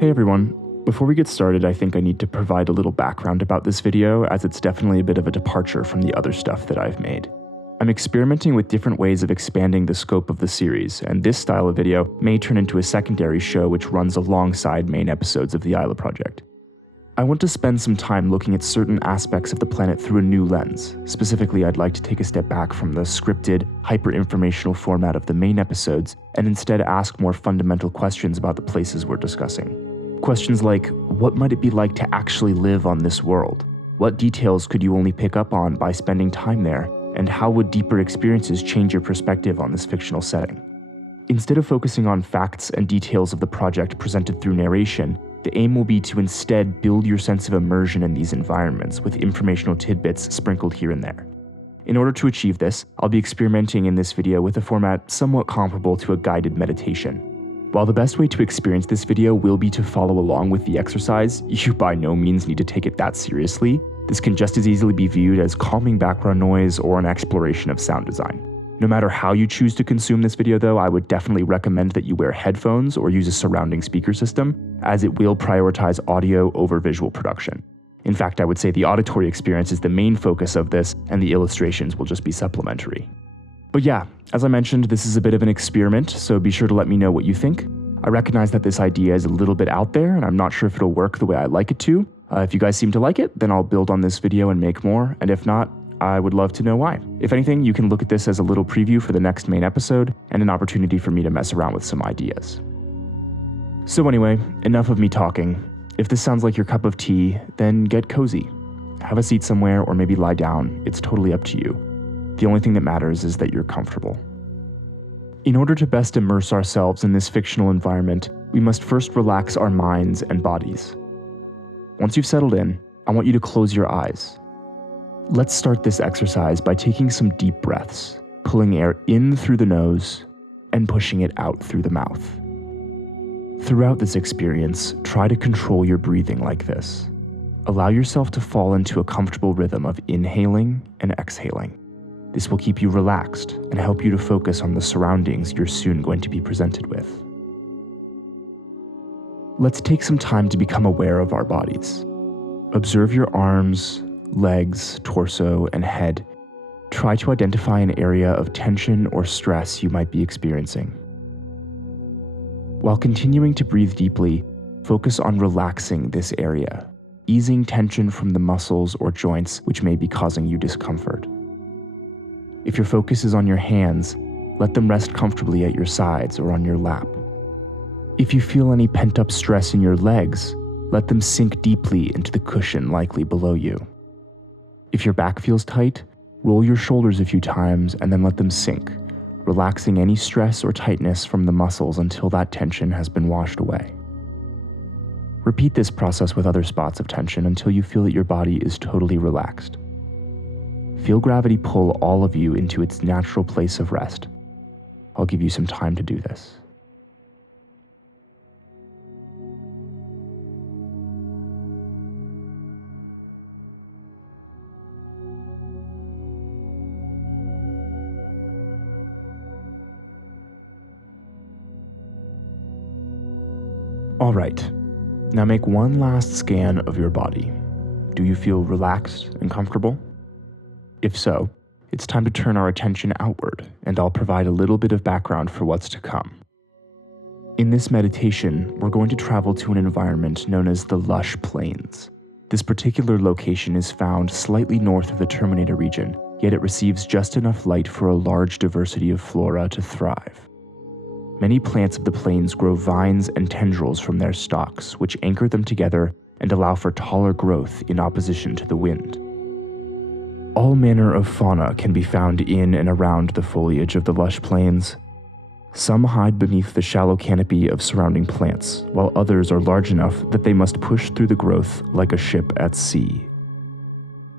Hey everyone, before we get started, I think I need to provide a little background about this video, as it's definitely a bit of a departure from the other stuff that I've made. I'm experimenting with different ways of expanding the scope of the series, and this style of video may turn into a secondary show which runs alongside main episodes of the Isla project. I want to spend some time looking at certain aspects of the planet through a new lens. Specifically, I'd like to take a step back from the scripted, hyper-informational format of the main episodes, and instead ask more fundamental questions about the places we're discussing. Questions like, what might it be like to actually live on this world? What details could you only pick up on by spending time there? And how would deeper experiences change your perspective on this fictional setting? Instead of focusing on facts and details of the project presented through narration, the aim will be to instead build your sense of immersion in these environments with informational tidbits sprinkled here and there. In order to achieve this, I'll be experimenting in this video with a format somewhat comparable to a guided meditation. While the best way to experience this video will be to follow along with the exercise, you by no means need to take it that seriously. This can just as easily be viewed as calming background noise or an exploration of sound design. No matter how you choose to consume this video though, I would definitely recommend that you wear headphones or use a surrounding speaker system, as it will prioritize audio over visual production. In fact, I would say the auditory experience is the main focus of this, and the illustrations will just be supplementary. But yeah, as I mentioned, this is a bit of an experiment, so be sure to let me know what you think. I recognize that this idea is a little bit out there, and I'm not sure if it'll work the way I like it to. If you guys seem to like it, then I'll build on this video and make more, and if not, I would love to know why. If anything, you can look at this as a little preview for the next main episode, and an opportunity for me to mess around with some ideas. So anyway, enough of me talking. If this sounds like your cup of tea, then get cozy. Have a seat somewhere or maybe lie down, it's totally up to you. The only thing that matters is that you're comfortable. In order to best immerse ourselves in this fictional environment, we must first relax our minds and bodies. Once you've settled in, I want you to close your eyes. Let's start this exercise by taking some deep breaths, pulling air in through the nose and pushing it out through the mouth. Throughout this experience, try to control your breathing like this. Allow yourself to fall into a comfortable rhythm of inhaling and exhaling. This will keep you relaxed and help you to focus on the surroundings you're soon going to be presented with. Let's take some time to become aware of our bodies. Observe your arms, legs, torso, and head. Try to identify an area of tension or stress you might be experiencing. While continuing to breathe deeply, focus on relaxing this area, easing tension from the muscles or joints which may be causing you discomfort. If your focus is on your hands, let them rest comfortably at your sides or on your lap. If you feel any pent-up stress in your legs, let them sink deeply into the cushion likely below you. If your back feels tight, roll your shoulders a few times and then let them sink, relaxing any stress or tightness from the muscles until that tension has been washed away. Repeat this process with other spots of tension until you feel that your body is totally relaxed. Feel gravity pull all of you into its natural place of rest. I'll give you some time to do this. All right, now make one last scan of your body. Do you feel relaxed and comfortable? If so, it's time to turn our attention outward, and I'll provide a little bit of background for what's to come. In this meditation, we're going to travel to an environment known as the Lush Plains. This particular location is found slightly north of the Terminator region, yet it receives just enough light for a large diversity of flora to thrive. Many plants of the plains grow vines and tendrils from their stalks, which anchor them together and allow for taller growth in opposition to the wind. All manner of fauna can be found in and around the foliage of the lush plains. Some hide beneath the shallow canopy of surrounding plants, while others are large enough that they must push through the growth like a ship at sea.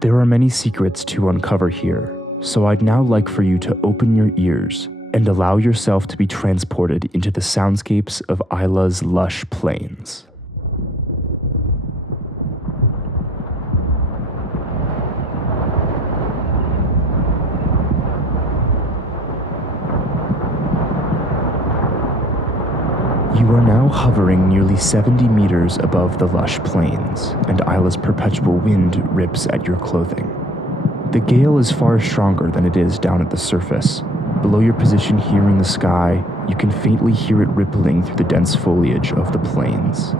There are many secrets to uncover here, so I'd now like for you to open your ears and allow yourself to be transported into the soundscapes of Isla's lush plains. You are now hovering nearly 70 meters above the Lush Plains, and Isla's perpetual wind rips at your clothing. The gale is far stronger than it is down at the surface. Below your position here in the sky, you can faintly hear it rippling through the dense foliage of the plains.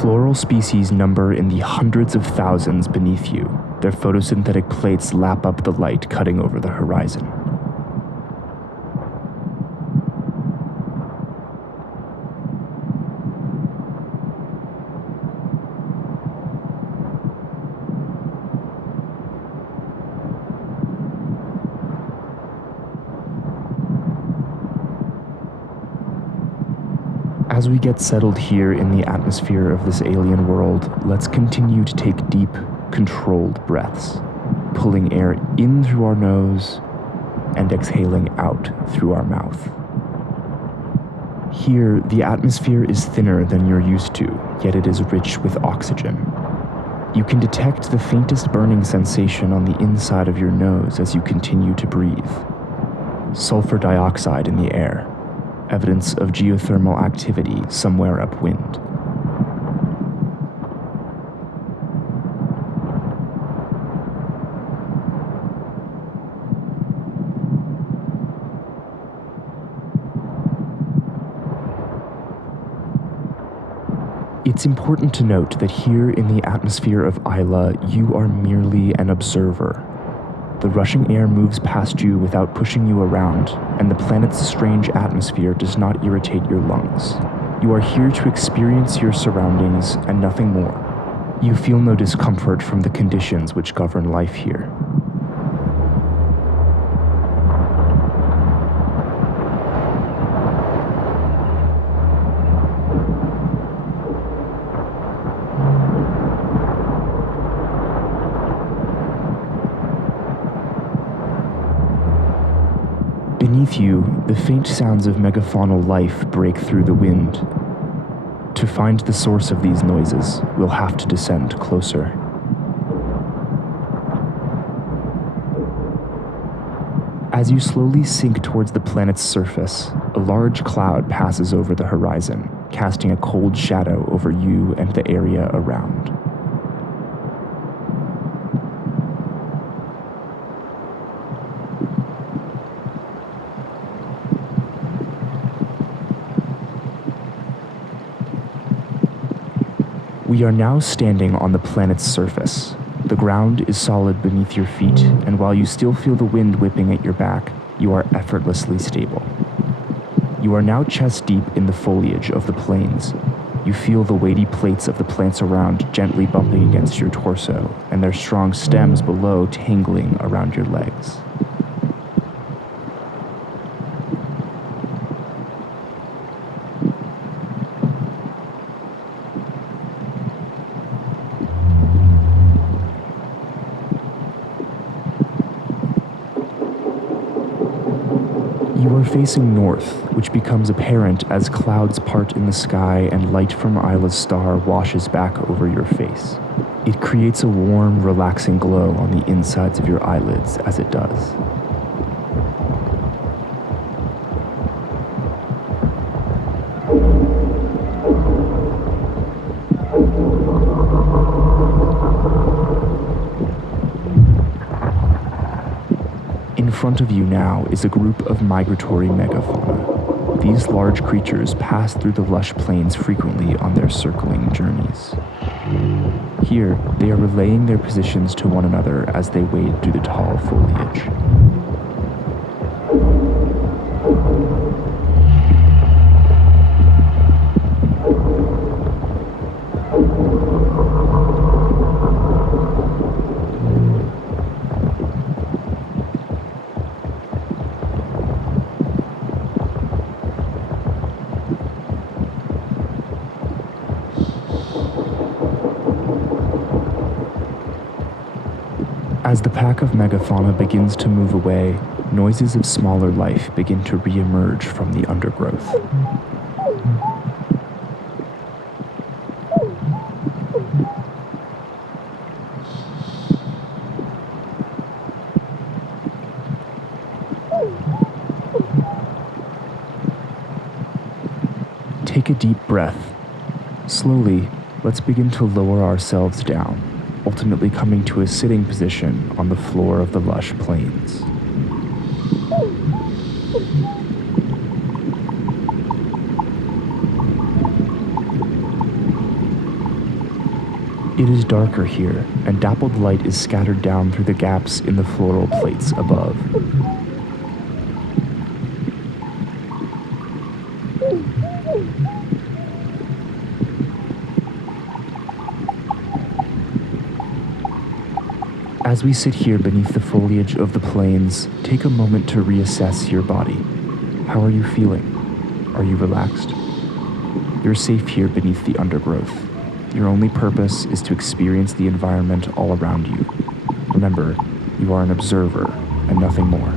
Floral species number in the hundreds of thousands beneath you. Their photosynthetic plates lap up the light cutting over the horizon. As we get settled here in the atmosphere of this alien world, let's continue to take deep, controlled breaths, pulling air in through our nose and exhaling out through our mouth. Here, the atmosphere is thinner than you're used to, yet it is rich with oxygen. You can detect the faintest burning sensation on the inside of your nose as you continue to breathe. Sulfur dioxide in the air. Evidence of geothermal activity somewhere upwind. It's important to note that here in the atmosphere of Isla, you are merely an observer. The rushing air moves past you without pushing you around, and the planet's strange atmosphere does not irritate your lungs. You are here to experience your surroundings and nothing more. You feel no discomfort from the conditions which govern life here. Beneath you, the faint sounds of megafaunal life break through the wind. To find the source of these noises, we'll have to descend closer. As you slowly sink towards the planet's surface, a large cloud passes over the horizon, casting a cold shadow over you and the area around. We are now standing on the planet's surface. The ground is solid beneath your feet, and while you still feel the wind whipping at your back, you are effortlessly stable. You are now chest deep in the foliage of the plains. You feel the weighty plates of the plants around gently bumping against your torso, and their strong stems below tangling around your legs. You are facing north, which becomes apparent as clouds part in the sky and light from Isla's star washes back over your face. It creates a warm, relaxing glow on the insides of your eyelids as it does. In front of you now is a group of migratory megafauna. These large creatures pass through the lush plains frequently on their circling journeys. Here, they are relaying their positions to one another as they wade through the tall foliage. As the pack of megafauna begins to move away, noises of smaller life begin to re-emerge from the undergrowth. Take a deep breath. Slowly, let's begin to lower ourselves down, ultimately coming to a sitting position on the floor of the Lush Plains. It is darker here, and dappled light is scattered down through the gaps in the floral plates above. As we sit here beneath the foliage of the plains, take a moment to reassess your body. How are you feeling? Are you relaxed? You're safe here beneath the undergrowth. Your only purpose is to experience the environment all around you. Remember, you are an observer and nothing more.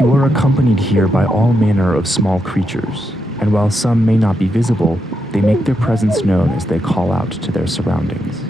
You are accompanied here by all manner of small creatures, and while some may not be visible, they make their presence known as they call out to their surroundings.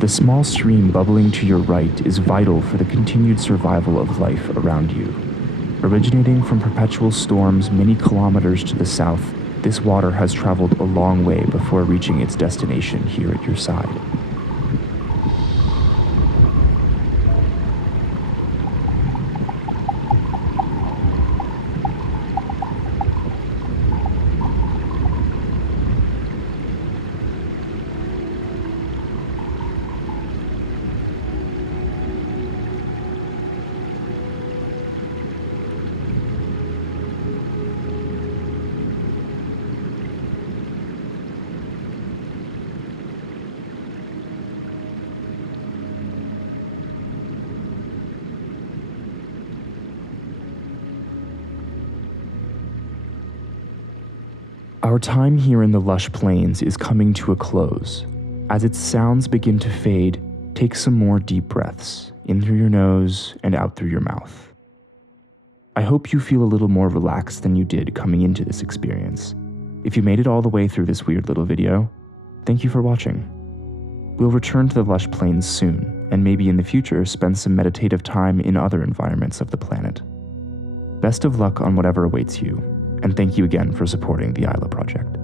The small stream bubbling to your right is vital for the continued survival of life around you. Originating from perpetual storms many kilometers to the south, this water has traveled a long way before reaching its destination here at your side. Our time here in the Lush Plains is coming to a close. As its sounds begin to fade, take some more deep breaths, in through your nose and out through your mouth. I hope you feel a little more relaxed than you did coming into this experience. If you made it all the way through this weird little video, thank you for watching. We'll return to the Lush Plains soon, and maybe in the future spend some meditative time in other environments of the planet. Best of luck on whatever awaits you, and thank you again for supporting the Isla project.